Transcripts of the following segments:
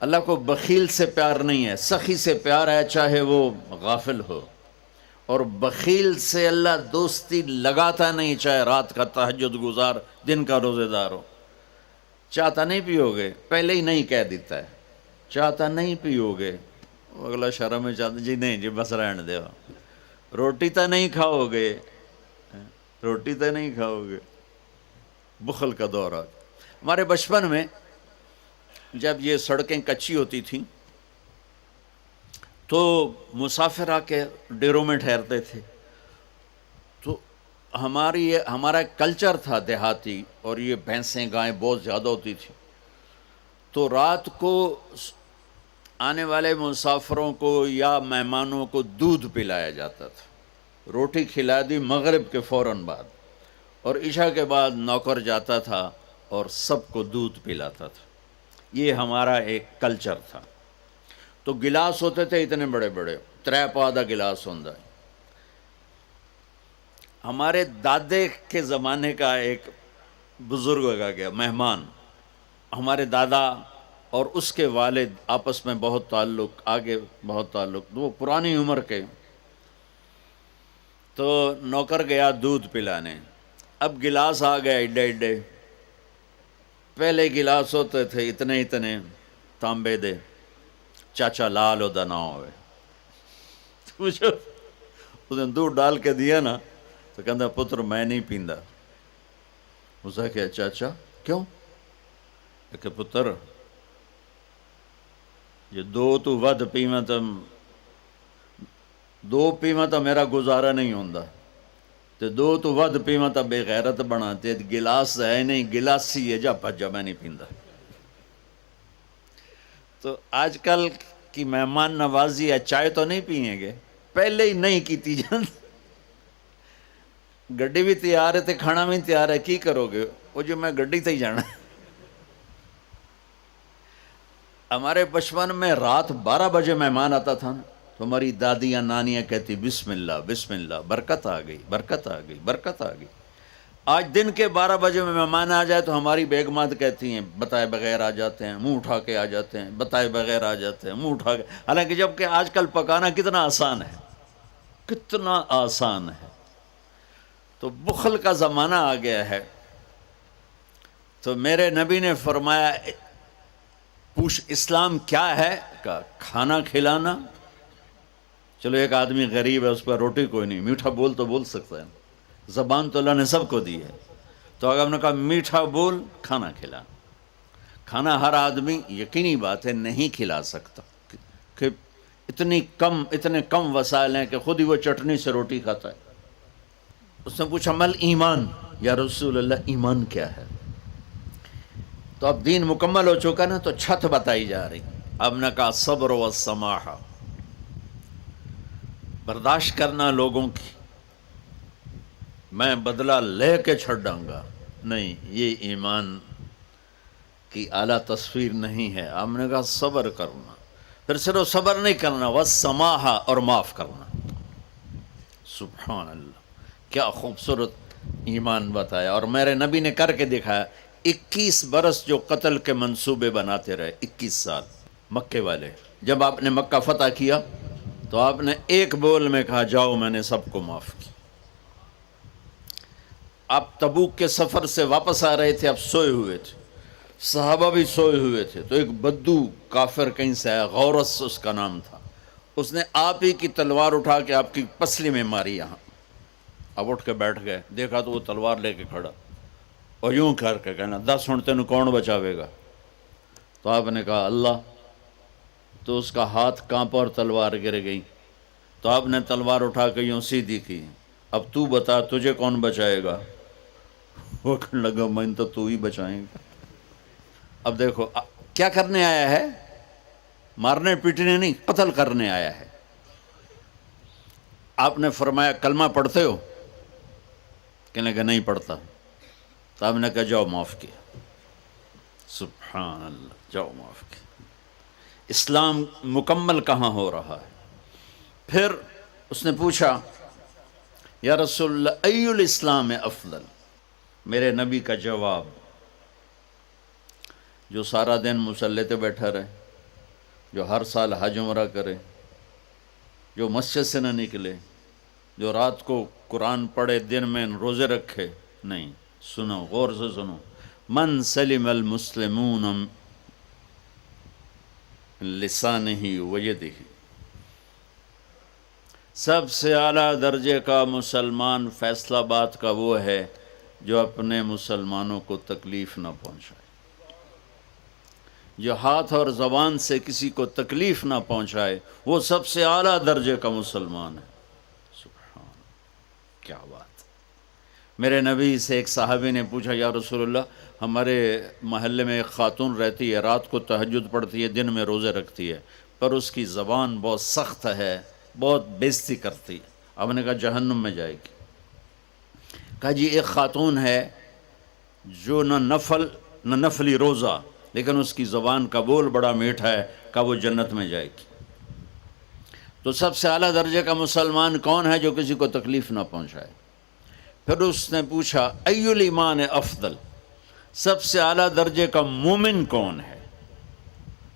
اللہ کو بخیل سے پیار نہیں ہے، سخی سے پیار ہے، چاہے وہ غافل ہو. اور بخیل سے اللہ دوستی لگاتا نہیں، چاہے رات کا تہجد گزار، دن کا روزے دار ہو. چاہتا نہیں پیو گے، پہلے ہی نہیں کہہ دیتا ہے. چاہتا نہیں پیو گے، اگلا شرم میں چاہتا جی نہیں جی بس رہن دے. روٹی تو نہیں کھاؤ گے، روٹی تو نہیں کھاؤ گے. بخل کا دور آ. ہمارے بچپن میں جب یہ سڑکیں کچی ہوتی تھیں تو مسافر آ کے ڈیروں میں ٹھہرتے تھے. تو ہمارا ایک کلچر تھا دیہاتی، اور یہ بھینسیں گائیں بہت زیادہ ہوتی تھی. تو رات کو آنے والے مسافروں کو یا مہمانوں کو دودھ پلایا جاتا تھا. روٹی کھلا دی مغرب کے فوراً بعد، اور عشاء کے بعد نوکر جاتا تھا اور سب کو دودھ پلاتا تھا. یہ ہمارا ایک کلچر تھا. تو گلاس ہوتے تھے اتنے بڑے بڑے، 3 گلاس ہوندا. ہمارے دادے کے زمانے کا ایک بزرگ آ گیا مہمان. ہمارے دادا اور اس کے والد آپس میں بہت تعلق، آگے بہت تعلق، وہ پرانی عمر کے. تو نوکر گیا دودھ پلانے. اب گلاس آ گئے ایڈے ایڈے. پہلے گلاس ہوتے تھے اتنے اتنے تانبے دے، چاچا لال ہودا نہ ہوئے. اس نے دودھ ڈال کے دیا نا تو کہندا پتر میں نہیں پیندا. اس نے کہا چاچا کیوں؟ کہ پتر یہ 2 تو ود پیواں تو 2 پیواں تو میرا گزارا نہیں ہوندا، تے 2 تو ود پیواں تو بے غیرت بنا. تے گلاس ہے نہیں، گلاسی ہے، جا بھجا میں نہیں پیندا. تو آج کل کی مہمان نوازی ہے، چائے تو نہیں پئیں گے، پہلے ہی نہیں کیتی جان. گڈی بھی تیار ہے تے کھانا بھی تیار ہے، کی کرو گے؟ وہ جو میں گڈی تے ہی جانا. ہمارے بچپن میں رات 12 بجے مہمان آتا تھا نا تو ہماری دادیاں نانیاں کہتی بسم اللہ بسم اللہ، برکت آ گئی برکت آ گئی برکت آ گئی. آج دن کے 12 بجے میں مہمان آ جائے تو ہماری بیگمات کہتی ہیں بتائے بغیر آ جاتے ہیں، منہ اٹھا کے آ جاتے ہیں، بتائے بغیر آ جاتے ہیں، منہ اٹھا کے. حالانکہ جب کہ آج کل پکانا کتنا آسان ہے، کتنا آسان ہے. تو بخل کا زمانہ آ گیا ہے. تو میرے نبی نے فرمایا پوچھ اسلام کیا ہے؟ کہا کھانا کھلانا. چلو ایک آدمی غریب ہے، اس پر روٹی کوئی نہیں، میٹھا بول تو بول سکتا ہے، زبان تو اللہ نے سب کو دی ہے. تو اگر ہم نے کہا میٹھا بول، کھانا کھلا. کھانا ہر آدمی یقینی بات ہے نہیں کھلا سکتا، کہ اتنے کم وسائل ہیں کہ خود ہی وہ چٹنی سے روٹی کھاتا ہے. اس نے پوچھا مل ایمان، یا رسول اللہ ایمان کیا ہے؟ تو اب دین مکمل ہو چکا نا، تو چھت بتائی جا رہی. اب نے کہا صبر و سماحہ، برداشت کرنا لوگوں کی، میں بدلہ لے کے چھڑوں گا نہیں، یہ ایمان کی اعلیٰ تصویر نہیں ہے. ہم نے کہا صبر کرنا، پھر صرف صبر نہیں کرنا، والسماحہ، اور معاف کرنا. سبحان اللہ، کیا خوبصورت ایمان بتایا. اور میرے نبی نے کر کے دکھایا. 21 برس جو قتل کے منصوبے بناتے رہے، 21 سال مکے والے. جب آپ نے مکہ فتح کیا تو آپ نے ایک بول میں کہا جاؤ میں نے سب کو معاف کیا. آپ تبوک کے سفر سے واپس آ رہے تھے، آپ سوئے ہوئے تھے، صحابہ بھی سوئے ہوئے تھے. تو ایک بدو کافر کہیں سے آیا، غورس اس کا نام تھا. اس نے آپ ہی کی تلوار اٹھا کے آپ کی پسلی میں ماری یہاں. اب اٹھ کے بیٹھ گئے، دیکھا تو وہ تلوار لے کے کھڑا، اور یوں کر کے کہنا 10 ہن تینوں کون بچاوے گا؟ تو آپ نے کہا اللہ. تو اس کا ہاتھ کانپا اور تلوار گر گئی. تو آپ نے تلوار اٹھا کے یوں سیدھی کی، اب تو بتا تجھے کون بچائے گا؟ وہ کہنے لگا میں تو ہی بچائیں گا. اب دیکھو کیا کرنے آیا ہے، مارنے پیٹنے نہیں، قتل کرنے آیا ہے. آپ نے فرمایا کلمہ پڑھتے ہو؟ کہنے لگا نہیں پڑھتا. تو آپ نے کہا جاؤ معاف کیا. سبحان اللہ، جاؤ معاف کیا. اسلام مکمل کہاں ہو رہا ہے؟ پھر اس نے پوچھا یا رسول اللہ ای الاسلام افضل. میرے نبی کا جواب، جو سارا دن مصلی پہ بیٹھا رہے، جو ہر سال حج عمرہ کرے، جو مسجد سے نہ نکلے، جو رات کو قرآن پڑھے، دن میں روزے رکھے، نہیں. سنو، غور سے سنو. من سلم المسلمون لسانہ ویدہ، سب سے اعلیٰ درجے کا مسلمان فیصلہ بات کا وہ ہے جو اپنے مسلمانوں کو تکلیف نہ پہنچائے، جو ہاتھ اور زبان سے کسی کو تکلیف نہ پہنچائے، وہ سب سے اعلیٰ درجے کا مسلمان ہے. سبحان، کیا بات. میرے نبی سے ایک صحابی نے پوچھا، یا رسول اللہ، ہمارے محلے میں ایک خاتون رہتی ہے، رات کو تہجد پڑھتی ہے، دن میں روزے رکھتی ہے، پر اس کی زبان بہت سخت ہے، بہت بےزتی کرتی ہے. آپ نے کہا جہنم میں جائے گی. کہا جی ایک خاتون ہے جو نہ نفلی روزہ، لیکن اس کی زبان کا بول بڑا میٹھا ہے، کہا وہ جنت میں جائے گی. تو سب سے اعلیٰ درجے کا مسلمان کون ہے؟ جو کسی کو تکلیف نہ پہنچائے. پھر اس نے پوچھا ای الایمان افضل، سب سے اعلیٰ درجے کا مومن کون ہے؟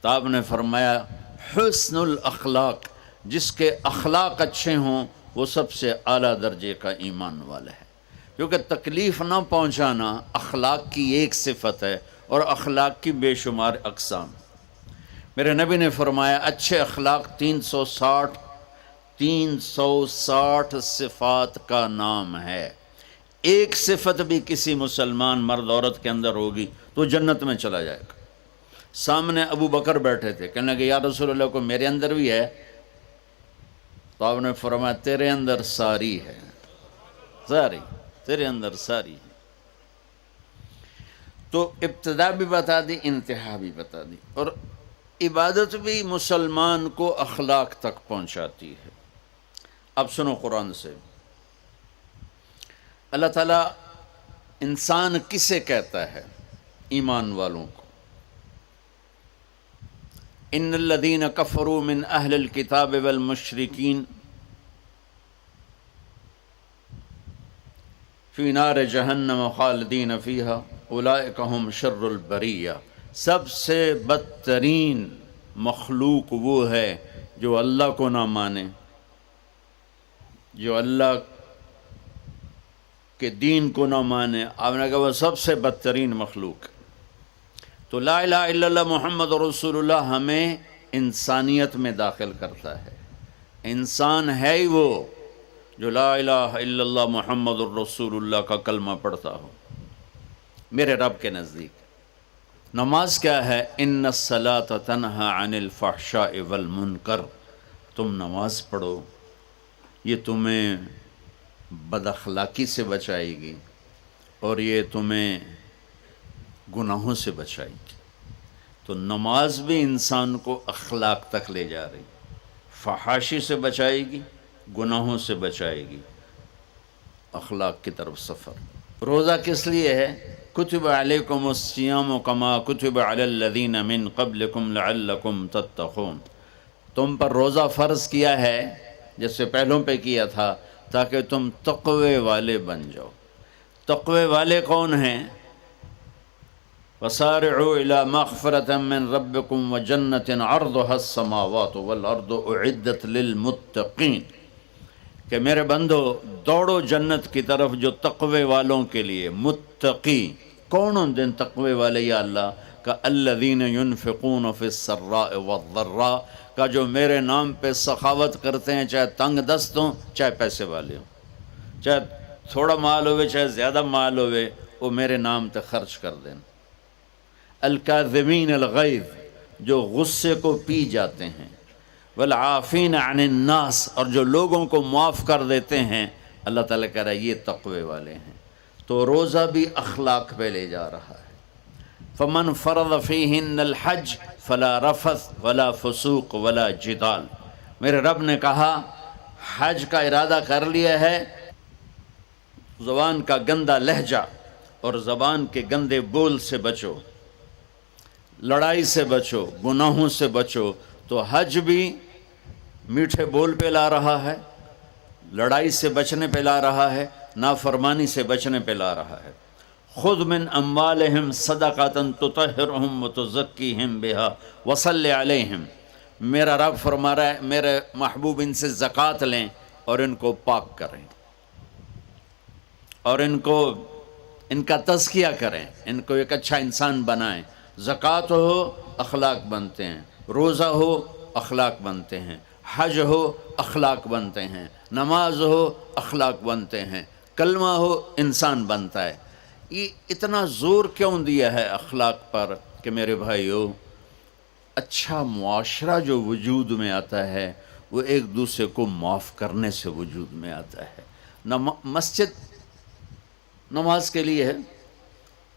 تو آپ نے فرمایا حسن الاخلاق، جس کے اخلاق اچھے ہوں وہ سب سے اعلیٰ درجے کا ایمان والا ہے. کیونکہ تکلیف نہ پہنچانا اخلاق کی ایک صفت ہے، اور اخلاق کی بے شمار اقسام. میرے نبی نے فرمایا اچھے اخلاق 360 صفات کا نام ہے. ایک صفت بھی کسی مسلمان مرد عورت کے اندر ہوگی تو جنت میں چلا جائے گا. سامنے ابو بکر بیٹھے تھے، کہنے لگے یا رسول اللہ کو میرے اندر بھی ہے؟ تو آپ نے فرمایا تیرے اندر ساری ہے، ساری، تیرے اندر ساری ہے. تو ابتدا بھی بتا دی، انتہا بھی بتا دی. اور عبادت بھی مسلمان کو اخلاق تک پہنچاتی ہے. اب سنو قرآن سے، اللہ تعالیٰ انسان کسے کہتا ہے؟ ایمان والوں کو. ان الذین کفروا من اہل الکتاب والمشرکین فی نار جہنم خالدین فیہا اولئک ہم شر البریہ. سب سے بدترین مخلوق وہ ہے جو اللہ کو نہ مانے، جو اللہ کہ دین کو نہ مانے. آپ نے کہا وہ سب سے بدترین مخلوق. تو لا الہ الا اللہ محمد رسول اللہ ہمیں انسانیت میں داخل کرتا ہے. انسان ہے ہی وہ جو لا الہ الا اللہ محمد الرسول اللہ کا کلمہ پڑھتا ہو. میرے رب کے نزدیک نماز کیا ہے؟ ان الصلاۃ تنہی عن الفحشاء والمنکر. تم نماز پڑھو، یہ تمہیں بد اخلاقی سے بچائے گی اور یہ تمہیں گناہوں سے بچائے گی. تو نماز بھی انسان کو اخلاق تک لے جا رہی، فحاشی سے بچائے گی، گناہوں سے بچائے گی، اخلاق کی طرف سفر. روزہ کس لیے ہے؟ کتب علیکم الصیام کما کتب علی الذین من قبلکم لعلکم تتقون. تم پر روزہ فرض کیا ہے جس سے پہلوں پہ کیا تھا تاکہ تم تقوی والے بن جاؤ. تقوی والے کون ہیں؟ وَسَارِعُوا إِلَى مَغْفِرَةٍ مِّن رَبِّكُمْ وَجَنَّةٍ عَرْضُهَا السَّمَاوَاتُ وَالْأَرْضُ أُعِدَّتْ لِلْمُتَّقِينَ کہ میرے بندو دوڑو جنت کی طرف جو تقوی والوں کے لیے. متقی کون ان دن تقوی والے یا اللہ کا؟ الذین ينفقون فی السراء والضراء کا جو میرے نام پہ سخاوت کرتے ہیں، چاہے تنگ دست ہوں چاہے پیسے والے ہوں، چاہے تھوڑا مال ہوئے چاہے زیادہ مال ہوئے، وہ میرے نام پہ خرچ کر دیں. الکاظمین الغیظ جو غصے کو پی جاتے ہیں، والعافین عن الناس اور جو لوگوں کو معاف کر دیتے ہیں. اللہ تعالیٰ کہہ رہا ہے یہ تقوی والے ہیں. تو روزہ بھی اخلاق پہ لے جا رہا ہے. فمن فرض فیہن الحج فلا رفث ولا فسوق ولا جدال. میرے رب نے کہا حج کا ارادہ کر لیا ہے، زبان کا گندا لہجہ اور زبان کے گندے بول سے بچو، لڑائی سے بچو، گناہوں سے بچو. تو حج بھی میٹھے بول پہ لا رہا ہے، لڑائی سے بچنے پہ لا رہا ہے، نافرمانی سے بچنے پہ لا رہا ہے. خذ من اموالہم صدقۃ تطہرہم وتزکیہم بہا وصلی علیہم. میرا رب فرما رہا ہے میرے محبوب ان سے زکوٰۃ لیں اور ان کو پاک کریں اور ان کا تزکیہ کریں، ان کو ایک اچھا انسان بنائیں۔ زکوٰۃ ہو اخلاق بنتے ہیں، روزہ ہو اخلاق بنتے ہیں، حج ہو اخلاق بنتے ہیں، نماز ہو اخلاق بنتے ہیں، کلمہ ہو انسان بنتا ہے۔ یہ اتنا زور کیوں دیا ہے اخلاق پر کہ میرے بھائیو، اچھا معاشرہ جو وجود میں آتا ہے وہ ایک دوسرے کو معاف کرنے سے وجود میں آتا ہے۔ مسجد نماز کے لیے ہے،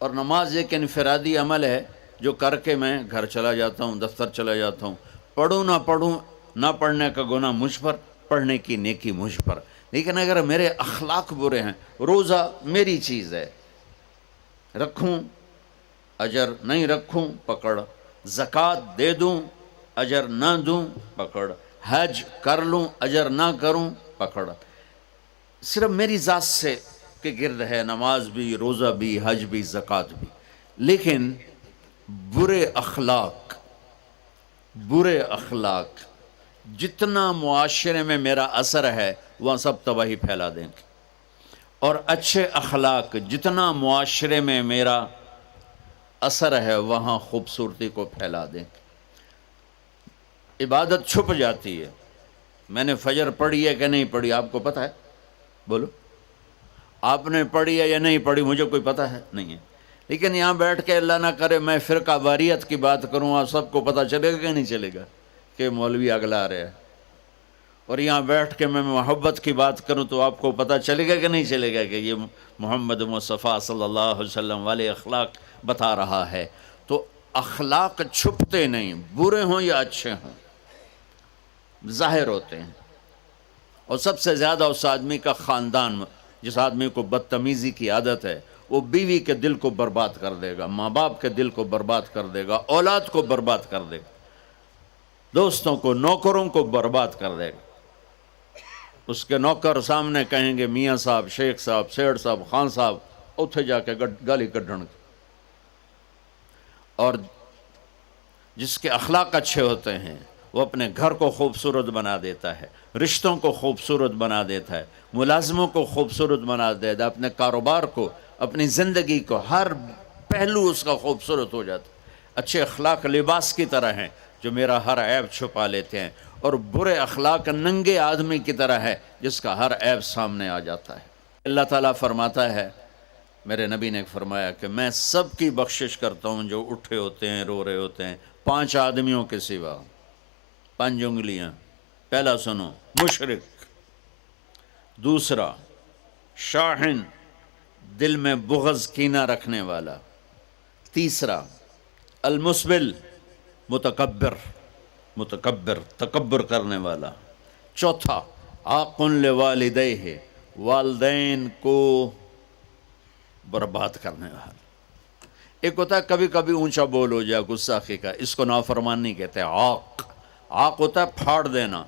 اور نماز ایک انفرادی عمل ہے جو کر کے میں گھر چلا جاتا ہوں، دفتر چلا جاتا ہوں، پڑھوں نہ پڑھوں، نہ پڑھنے کا گناہ مجھ پر، پڑھنے کی نیکی مجھ پر۔ لیکن اگر میرے اخلاق برے ہیں، روزہ میری چیز ہے، رکھوں اجر، نہیں رکھوں پکڑ، زکوٰۃ دے دوں اجر نہ دوں پکڑ، حج کر لوں اجر نہ کروں پکڑ، صرف میری ذات سے کے گرد ہے، نماز بھی، روزہ بھی، حج بھی، زکوٰۃ بھی۔ لیکن برے اخلاق جتنا معاشرے میں میرا اثر ہے وہاں سب تباہی پھیلا دیں گے، اور اچھے اخلاق جتنا معاشرے میں میرا اثر ہے وہاں خوبصورتی کو پھیلا دیں گے۔ عبادت چھپ جاتی ہے، میں نے فجر پڑھی ہے کہ نہیں پڑھی آپ کو پتہ ہے؟ بولو، آپ نے پڑھی ہے یا نہیں پڑھی؟ مجھے کوئی پتہ ہے نہیں ہے۔ لیکن یہاں بیٹھ کے اللہ نہ کرے میں فرقہ واریت کی بات کروں، آپ سب کو پتہ چلے گا کہ نہیں چلے گا کہ مولوی اگلا رہے ہیں، اور یہاں بیٹھ کے میں محبت کی بات کروں تو آپ کو پتہ چلے گا کہ نہیں چلے گا کہ یہ محمد مصطفیٰ صلی اللہ علیہ وسلم والے اخلاق بتا رہا ہے۔ تو اخلاق چھپتے نہیں، برے ہوں یا اچھے ہوں، ظاہر ہوتے ہیں۔ اور سب سے زیادہ اس آدمی کا خاندان، جس آدمی کو بدتمیزی کی عادت ہے، وہ بیوی کے دل کو برباد کر دے گا، ماں باپ کے دل کو برباد کر دے گا، اولاد کو برباد کر دے گا، دوستوں کو، نوکروں کو برباد کر دے گا۔ اس کے نوکر سامنے کہیں گے میاں صاحب، شیخ صاحب، سیٹھ صاحب، خان صاحب، اتھے جا کے گالی کڈھن گے۔ اور جس کے اخلاق اچھے ہوتے ہیں وہ اپنے گھر کو خوبصورت بنا دیتا ہے، رشتوں کو خوبصورت بنا دیتا ہے، ملازموں کو خوبصورت بنا دیتا ہے، اپنے کاروبار کو، اپنی زندگی کو، ہر پہلو اس کا خوبصورت ہو جاتا ہے۔ اچھے اخلاق لباس کی طرح ہیں جو میرا ہر عیب چھپا لیتے ہیں، اور برے اخلاق ننگے آدمی کی طرح ہے جس کا ہر عیب سامنے آ جاتا ہے۔ اللہ تعالیٰ فرماتا ہے، میرے نبی نے فرمایا کہ میں سب کی بخشش کرتا ہوں جو اٹھے ہوتے ہیں، رو رہے ہوتے ہیں، 5 آدمیوں کے سوا، 5 انگلیاں۔ پہلا سنو، مشرک، دوسرا شاحن، دل میں بغض کینہ رکھنے والا، تیسرا المسبل، متکبر تکبر کرنے والا، چوتھا عاق لوالدیہ، والدین کو برباد کرنے والا۔ ایک ہوتا ہے کبھی کبھی اونچا بول ہو جائے گستاخی کا، اس کو نافرمانی کہتے ہیں۔ عاق ہوتا ہے پھاڑ دینا،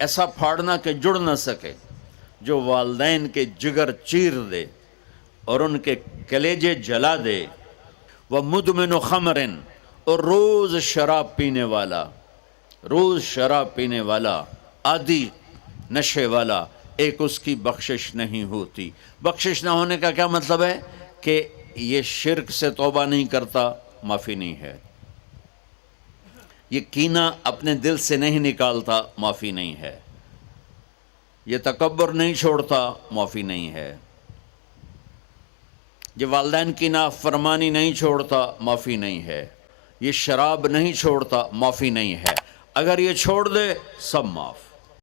ایسا پھاڑنا کہ جڑ نہ سکے، جو والدین کے جگر چیر دے اور ان کے کلیجے جلا دے۔ وَمُدْمِنُ خَمْرٍ، اور روز شراب پینے والا، عادی نشے والا، ایک اس کی بخشش نہیں ہوتی۔ بخشش نہ ہونے کا کیا مطلب ہے؟ کہ یہ شرک سے توبہ نہیں کرتا، معافی نہیں ہے، یہ کینہ اپنے دل سے نہیں نکالتا، معافی نہیں ہے، یہ تکبر نہیں چھوڑتا، معافی نہیں ہے، یہ والدین کی نافرمانی نہیں چھوڑتا، معافی نہیں ہے، یہ شراب نہیں چھوڑتا، معافی نہیں ہے۔ اگر یہ چھوڑ دے سب معاف۔